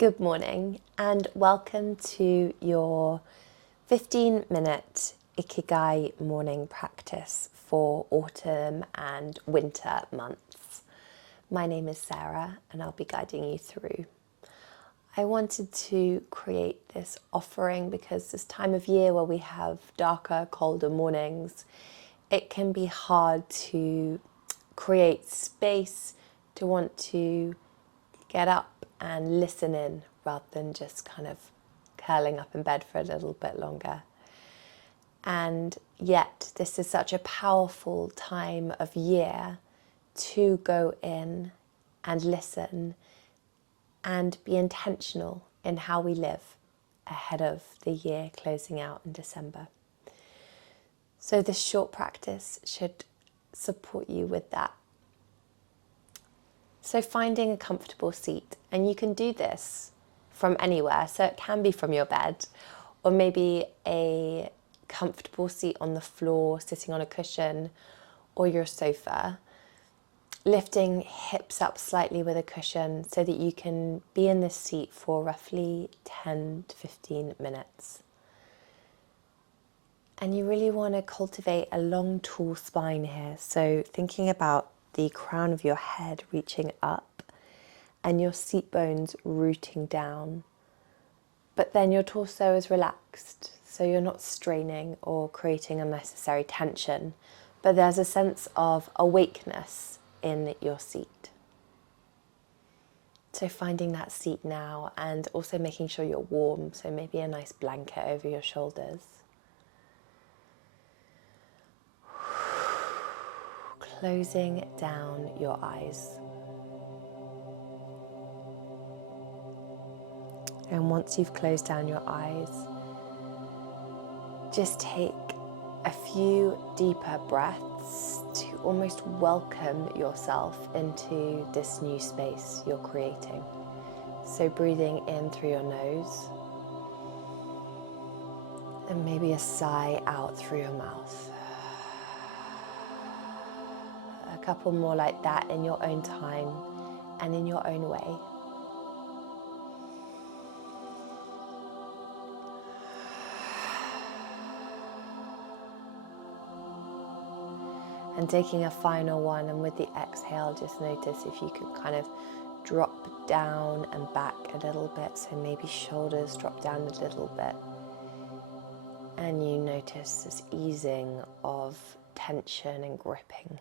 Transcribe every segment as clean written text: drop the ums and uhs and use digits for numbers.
Good morning and welcome to your 15-minute Ikigai morning practice for autumn and winter months. My name is Sarah and I'll be guiding you through. I wanted to create this offering because this time of year where we have darker, colder mornings, it can be hard to create space to want to get up and listen in rather than just kind of curling up in bed for a little bit longer. And yet this is such a powerful time of year to go in and listen and be intentional in how we live ahead of the year closing out in December. So this short practice should support you with that. So finding a comfortable seat, and you can do this from anywhere, so it can be from your bed or maybe a comfortable seat on the floor, sitting on a cushion or your sofa, lifting hips up slightly with a cushion so that you can be in this seat for roughly 10 to 15 minutes. And you really want to cultivate a long, tall spine here, so thinking about the crown of your head reaching up and your seat bones rooting down. But then your torso is relaxed, so you're not straining or creating unnecessary tension, but there's a sense of awakeness in your seat. So finding that seat now and also making sure you're warm, so maybe a nice blanket over your shoulders. Closing down your eyes. And once you've closed down your eyes, just take a few deeper breaths to almost welcome yourself into this new space you're creating. So breathing in through your nose and maybe a sigh out through your mouth. A couple more like that in your own time and in your own way. And taking a final one, and with the exhale, just notice if you could kind of drop down and back a little bit. So maybe shoulders drop down a little bit. And you notice this easing of tension and gripping.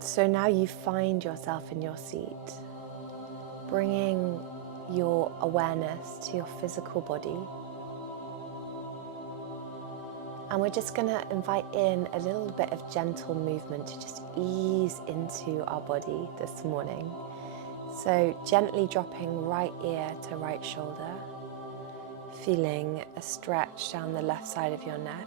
So now you find yourself in your seat, bringing your awareness to your physical body. And we're just going to invite in a little bit of gentle movement to just ease into our body this morning. So gently dropping right ear to right shoulder, feeling a stretch down the left side of your neck.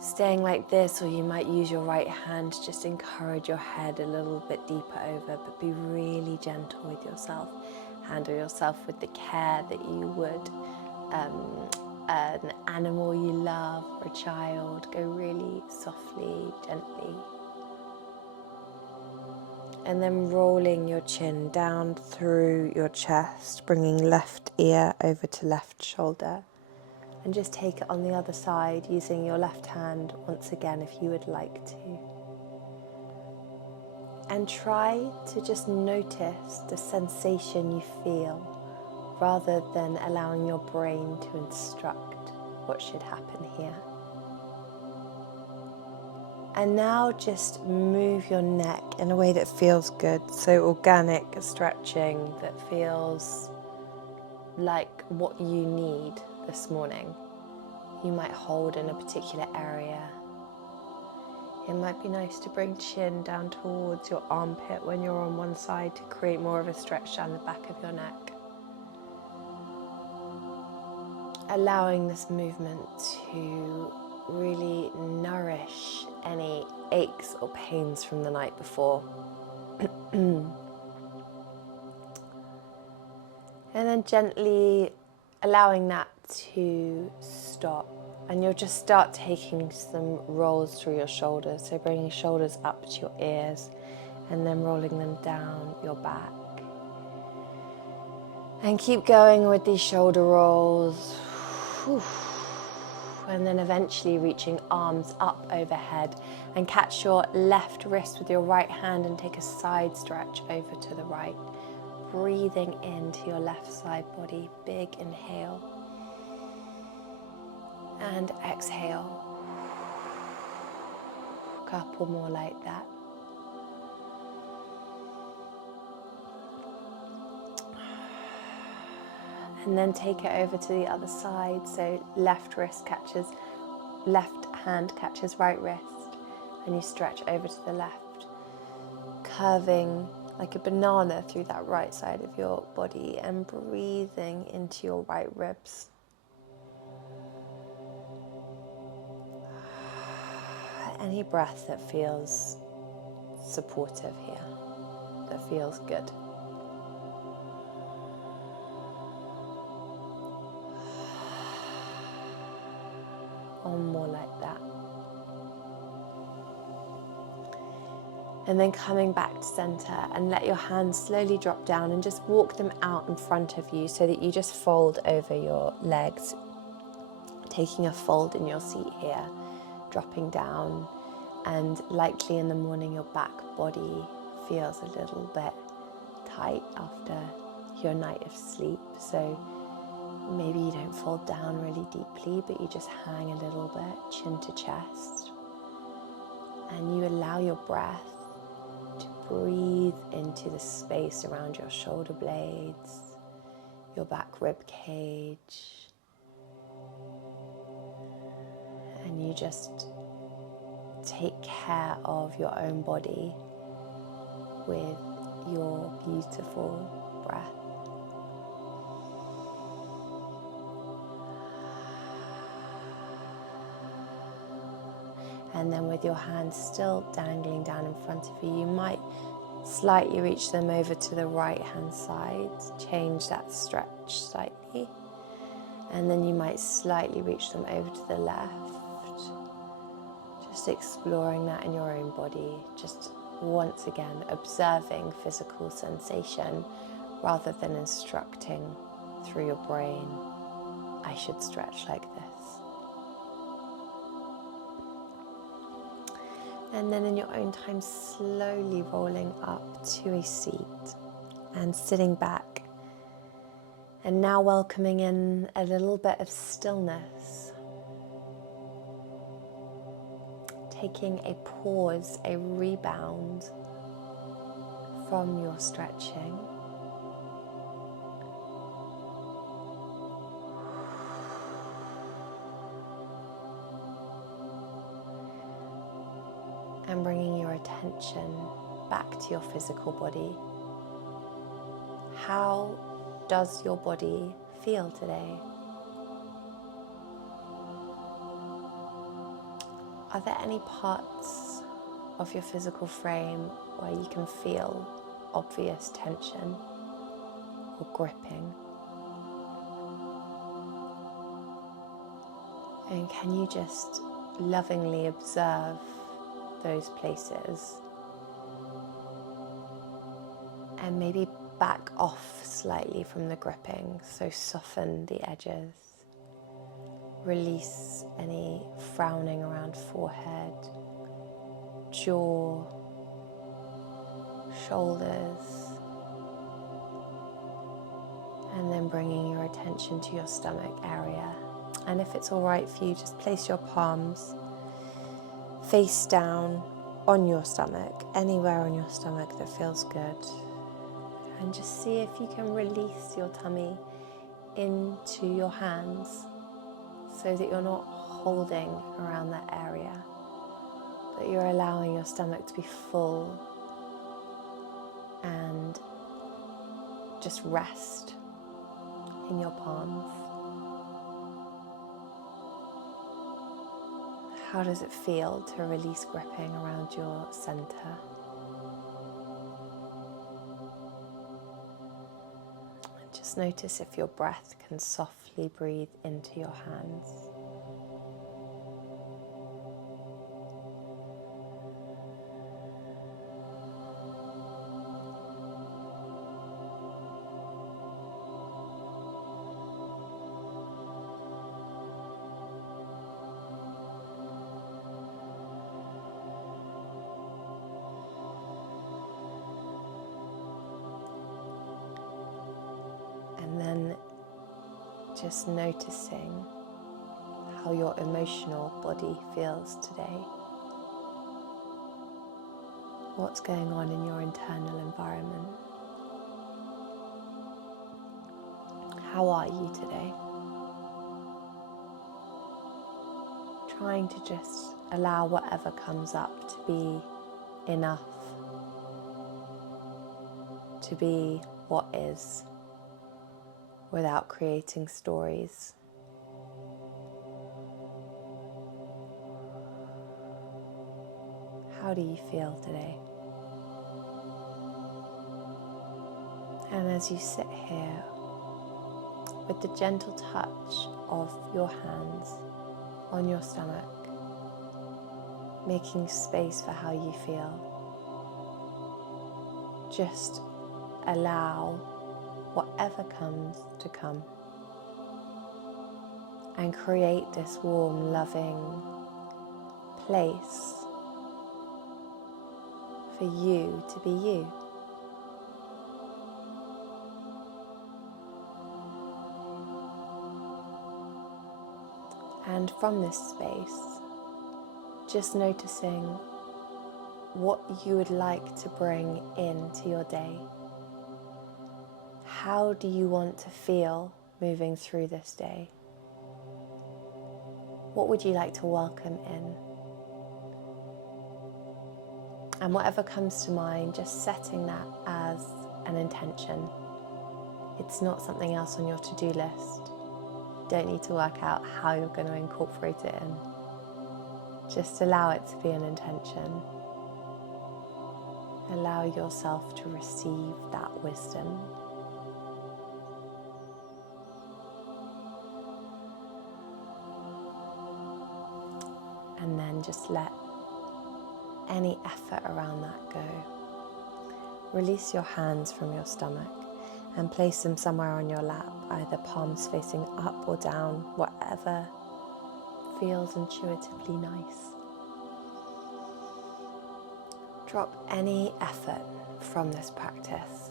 Staying like this, or you might use your right hand to just encourage your head a little bit deeper over, but be really gentle with yourself. Handle yourself with the care that you would an animal you love or a child. Go really softly, gently. And then rolling your chin down through your chest, bringing left ear over to left shoulder. And just take it on the other side using your left hand once again if you would like to. And try to just notice the sensation you feel rather than allowing your brain to instruct what should happen here. And now just move your neck in a way that feels good. So organic stretching that feels like what you need this morning. You might hold in a particular area. It might be nice to bring chin down towards your armpit when you're on one side to create more of a stretch down the back of your neck. Allowing this movement to really nourish any aches or pains from the night before. And then gently allowing that to stop And you'll just start taking some rolls through your shoulders. So bringing shoulders up to your ears and then rolling them down your back. And keep going with these shoulder rolls. And then eventually reaching arms up overhead, and catch your left wrist with your right hand and take a side stretch over to the right. Breathing into your left side body. Big inhale. And exhale. Couple more like that. And then take it over to the other side. So left hand catches right wrist, and you stretch over to the left, curving like a banana through that right side of your body and breathing into your right ribs. Any breath that feels supportive here, that feels good. One more like that. And then coming back to center, and let your hands slowly drop down and just walk them out in front of you so that you just fold over your legs, taking a fold in your seat here, dropping down. And likely in the morning your back body feels a little bit tight after your night of sleep. So maybe you don't fold down really deeply, but you just hang a little bit, chin to chest. And you allow your breath to breathe into the space around your shoulder blades, your back rib cage. And you just take care of your own body with your beautiful breath. And then with your hands still dangling down in front of you, you might slightly reach them over to the right hand side, change that stretch slightly. And then you might slightly reach them over to the left. Just exploring that in your own body, just once again observing physical sensation rather than instructing through your brain, I should stretch like this. And then in your own time, slowly rolling up to a seat and sitting back. And now welcoming in a little bit of stillness. Taking a pause, a rebound from your stretching. And bringing your attention back to your physical body. How does your body feel today? Are there any parts of your physical frame where you can feel obvious tension or gripping? And can you just lovingly observe those places and maybe back off slightly from the gripping, so soften the edges, release any frowning around forehead, jaw, shoulders, and then bringing your attention to your stomach area. And if it's all right for you, just place your palms face down on your stomach, anywhere on your stomach that feels good. And just see if you can release your tummy into your hands so that you're not holding around that area, but you're allowing your stomach to be full and just rest in your palms. How does it feel to release gripping around your center? Just notice if your breath can softly breathe into your hands. just noticing how your emotional body feels today. What's going on in your internal environment? How are you today? Trying to just allow whatever comes up to be enough, to be what is, without creating stories. How do you feel today? And as you sit here, with the gentle touch of your hands on your stomach, making space for how you feel, just allow whatever comes to come and create this warm, loving place for you to be you. And from this space, just noticing what you would like to bring into your day. How do you want to feel moving through this day? What would you like to welcome in? And whatever comes to mind, just setting that as an intention. It's not something else on your to-do list. You don't need to work out how you're going to incorporate it in. Just allow it to be an intention. Allow yourself to receive that wisdom. And then just let any effort around that go. Release your hands from your stomach and place them somewhere on your lap, either palms facing up or down, whatever feels intuitively nice. Drop any effort from this practice,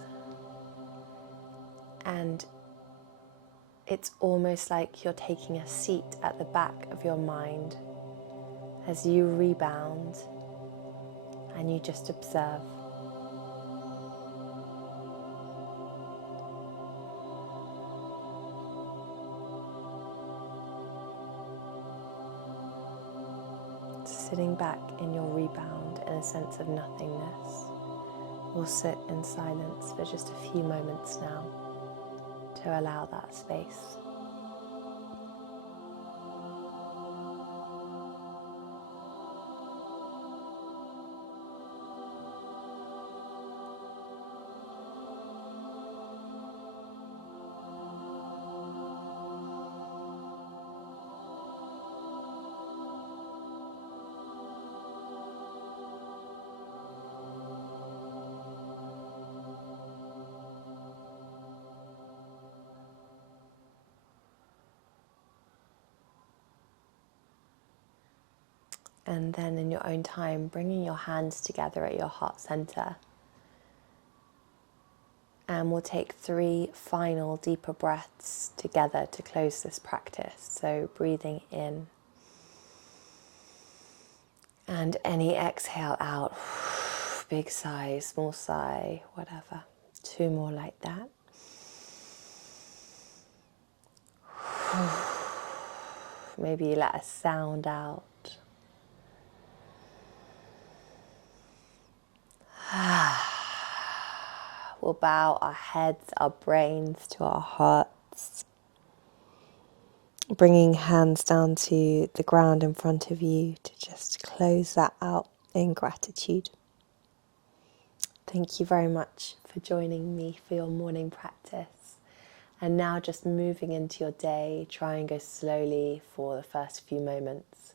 and it's almost like you're taking a seat at the back of your mind as you rebound and you just observe. Sitting back in your rebound in a sense of nothingness. We'll sit in silence for just a few moments now to allow that space. And then in your own time, bringing your hands together at your heart center. And we'll take 3 final deeper breaths together to close this practice. So breathing in. And any exhale out. Big sigh, small sigh, whatever. 2 more like that. Maybe you let a sound out. We'll bow our heads, our brains to our hearts. Bringing hands down to the ground in front of you to just close that out in gratitude. Thank you very much for joining me for your morning practice. And now just moving into your day, try and go slowly for the first few moments.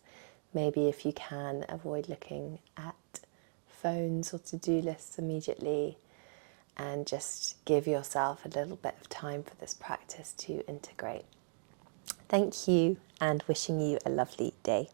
Maybe if you can, avoid looking at phones or to-do lists immediately, and just give yourself a little bit of time for this practice to integrate. Thank you, and wishing you a lovely day.